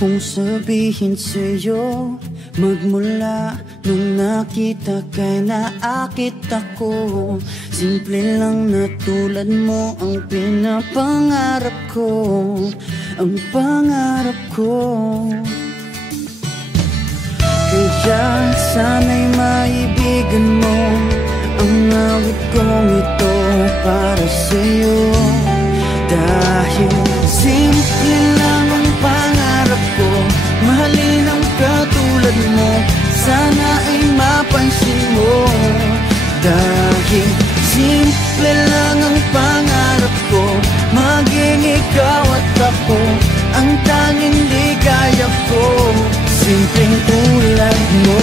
kong sabihin sa'yo, magmula nung nakita kay naakit ako. Simple lang na tulad mo ang pinapangarap ko, ang pangarap ko. Kaya sana'y maibigan mo ang awit kong ito para sa'yo. Dahil simple lang ang pangarap ko, mahalin ang katulad mo, sana ay mapansin mo. Dahil simple lang ang pangarap ko, maging ikaw at ako ang tanging ligaya ko. Simpleng tulad mo.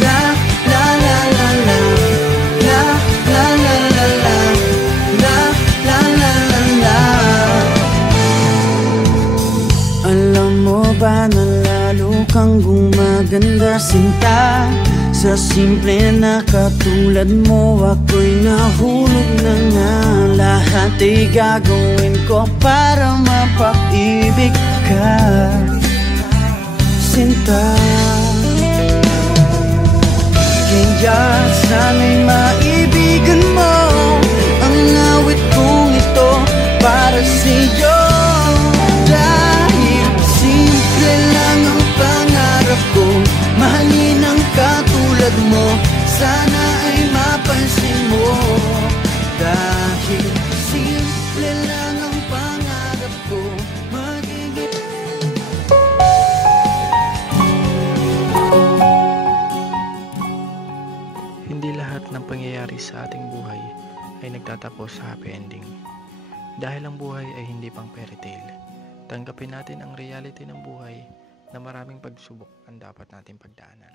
La la la la la, la la la la la, la la la la la. Alam mo ba na lalo kang gumaganda, sinta, sa simple na katulad mo. Ako'y nahulog na nga, lahat ay gagawin ko para mapaibig ka, sinta. Kaya sana'y maibigan mo ang awit kong ito para sa'yo. Dahil simple lang ang pangarap ko, mahalin ang katulad mo, sana ay mapansin mo. Dahil simple lang ang pangarap ko, magiging... Hindi lahat ng pangyayari sa ating buhay ay nagtatapos sa happy ending. Dahil ang buhay ay hindi pang fairy tale, tanggapin natin ang reality ng buhay na maraming pagsubok ang dapat nating pagdaanan.